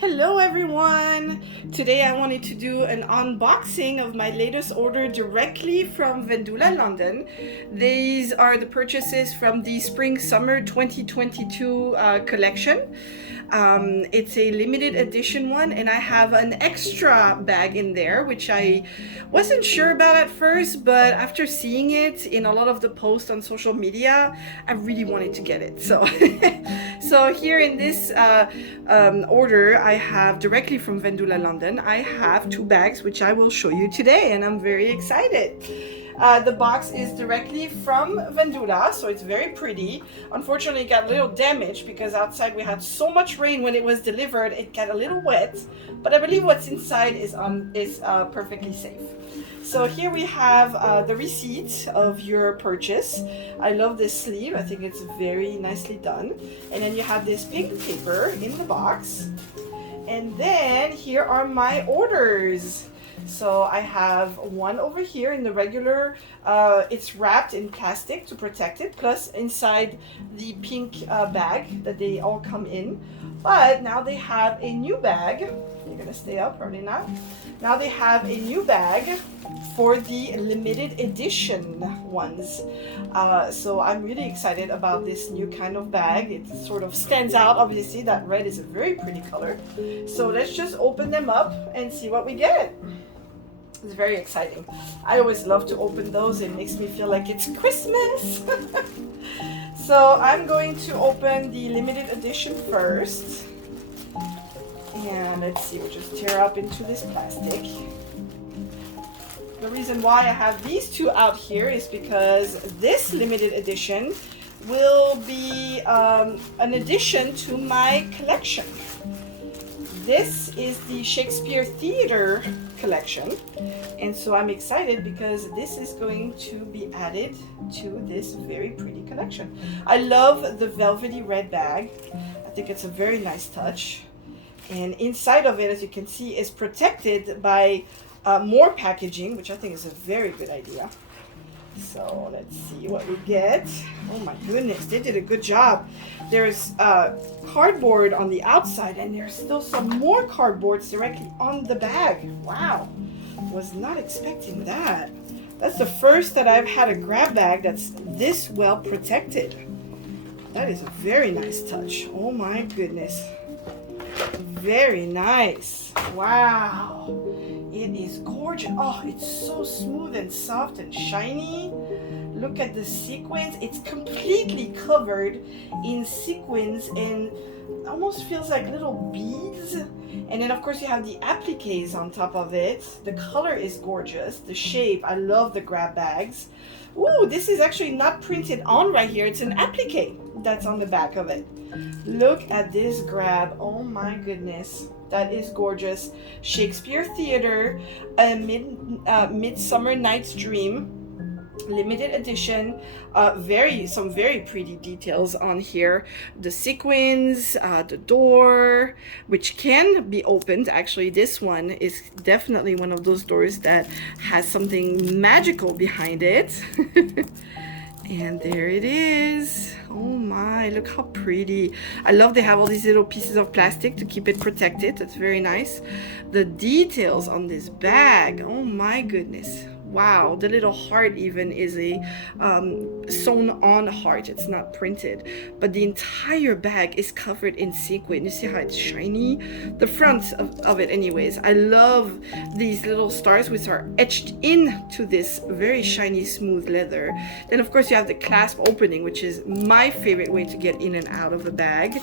Hello everyone! Today I wanted to do an unboxing of my latest order directly from Vendula London. These are the purchases from the Spring-Summer 2022 collection. It's a limited edition one, and I have an extra bag in there, which I wasn't sure about at first, but after seeing it in a lot of the posts on social media, I really wanted to get it. So, so here in this order, I have directly from Vendula London, I have two bags, which I will show you today, and I'm very excited. The box is directly from Vendula, so it's very pretty. Unfortunately, it got a little damaged because outside we had so much rain when it was delivered, it got a little wet. But I believe what's inside is perfectly safe. So here we have the receipt of your purchase. I love this sleeve. I think it's very nicely done. And then you have this pink paper in the box. And then here are my orders. So I have one over here in the regular, it's wrapped in plastic to protect it, plus inside the pink bag that they all come in. But now they have a new bag. You're gonna stay up, probably not. Now they have a new bag for the limited edition ones. So I'm really excited about this new kind of bag. It sort of stands out. Obviously, that red is a very pretty color. So let's just open them up and see what we get. It's very exciting. I always love to open those. It makes me feel like it's Christmas. So I'm going to open the limited edition first. And let's see, we'll just tear up into this plastic. The reason why I have these two out here is because this limited edition will be an addition to my collection. This is the Shakespeare Theater collection, and so I'm excited because this is going to be added to this very pretty collection. I love the velvety red bag. I think it's a very nice touch, and inside of it, as you can see, is protected by more packaging, which I think is a very good idea. So let's see what we get. Oh my goodness, they did a good job. There's cardboard on the outside, and there's still some more cardboards directly on the bag. Wow, was not expecting that. That's the first that I've had a grab bag that's this well protected. That is a very nice touch. Oh my goodness. Very nice. Wow. It is gorgeous. Oh, it's so smooth and soft and shiny. Look at the sequins. It's completely covered in sequins and almost feels like little beads. And then of course you have the appliques on top of it. The color is gorgeous. The shape, I love the grab bags. Ooh, this is actually not printed on right here. It's an applique that's on the back of it. Look at this grab. Oh my goodness. That is gorgeous. Shakespeare Theater, a Midsummer Night's Dream, limited edition. Some very pretty details on here. The sequins, the door, which can be opened. Actually, this one is definitely one of those doors that has something magical behind it. And there it is. Oh my, look how pretty. I love they have all these little pieces of plastic to keep it protected. That's very nice. The details on this bag, oh my goodness. Wow, the little heart even is a sewn on heart. It's not printed, but the entire bag is covered in sequin. You see how it's shiny? The front of it anyways. I love these little stars which are etched into this very shiny smooth leather. Then of course you have the clasp opening, which is my favorite way to get in and out of a bag.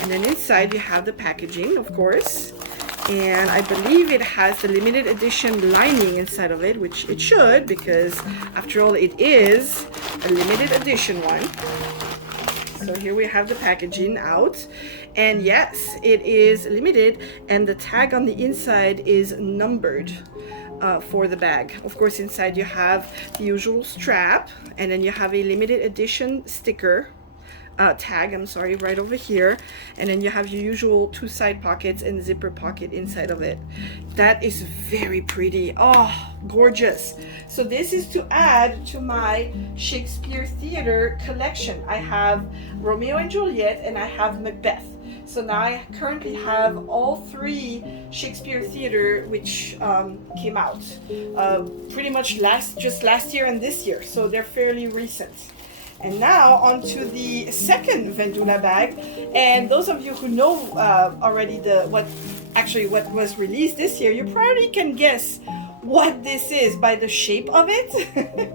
And then inside you have the packaging, of course. And I believe it has the limited edition lining inside of it, which it should, because after all it is a limited edition one. So here we have the packaging out, and yes, it is limited, and the tag on the inside is numbered for the bag. Of course, inside you have the usual strap, and then you have a limited edition sticker tag, I'm sorry, right over here, and then you have your usual two side pockets and zipper pocket inside of it. That is very pretty. Oh, gorgeous. So this is to add to my Shakespeare Theater collection. I have Romeo and Juliet and I have Macbeth. So now I currently have all 3 Shakespeare theater which came out pretty much just last year and this year, so they're fairly recent. And now onto the second Vendula bag, and those of you who know already what was released this year, you probably can guess what this is by the shape of it.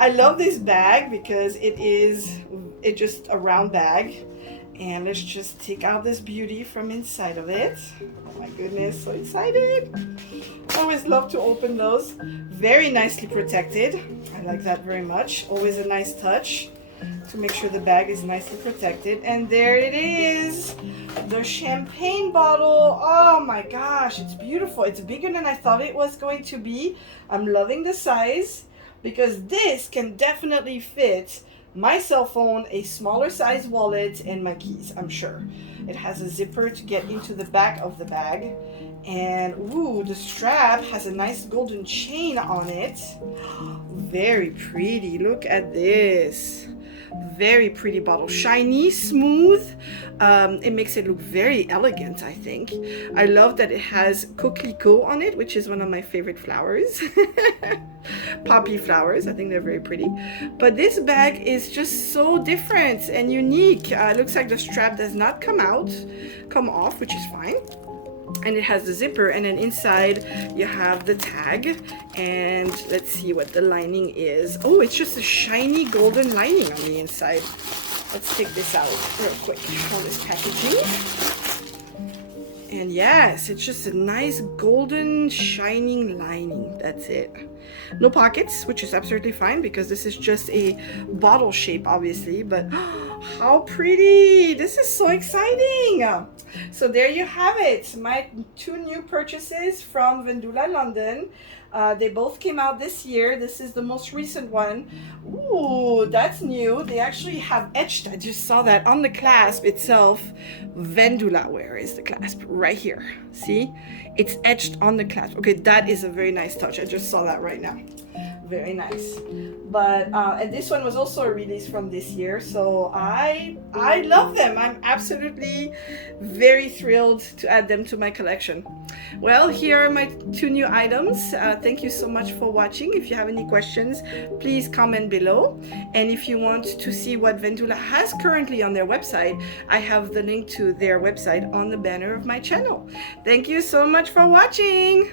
I love this bag because it's just a round bag. And let's just take out this beauty from inside of it. Oh my goodness, so excited. I always love to open those. Very nicely protected. I like that very much. Always a nice touch to make sure the bag is nicely protected. And there it is, the champagne bottle. Oh my gosh, it's beautiful. It's bigger than I thought it was going to be. I'm loving the size because this can definitely fit my cell phone, a smaller size wallet, and my keys, I'm sure. It has a zipper to get into the back of the bag. And ooh, the strap has a nice golden chain on it. Very pretty. Look at this. Very pretty bottle. Shiny, smooth. It makes it look very elegant, I think. I love that it has coquelicot on it, which is one of my favorite flowers. Poppy flowers. I think they're very pretty. But this bag is just so different and unique. It looks like the strap does not come off, which is fine. And it has the zipper, and then inside you have the tag, and let's see what the lining is. Oh, it's just a shiny golden lining on the inside. Let's take this out real quick on this packaging. And yes, it's just a nice golden shining lining. That's it. No pockets, which is absolutely fine because this is just a bottle shape, obviously, but how pretty. This is so exciting. So there you have it, my 2 new purchases from Vendula London. They both came out this year. This is the most recent one. Ooh, that's new. They actually have etched, I just saw that on the clasp itself, Vendula. Where is the clasp? Right here. See? It's etched on the clasp. Okay, that is a very nice touch. I just saw that right now. Very nice. But and this one was also a release from this year, so I love them. I'm absolutely very thrilled to add them to my collection. Well, here are my 2 new items. Thank you so much for watching. If you have any questions, please comment below. And if you want to see what Vendula has currently on their website, I have the link to their website on the banner of my channel. Thank you so much for watching.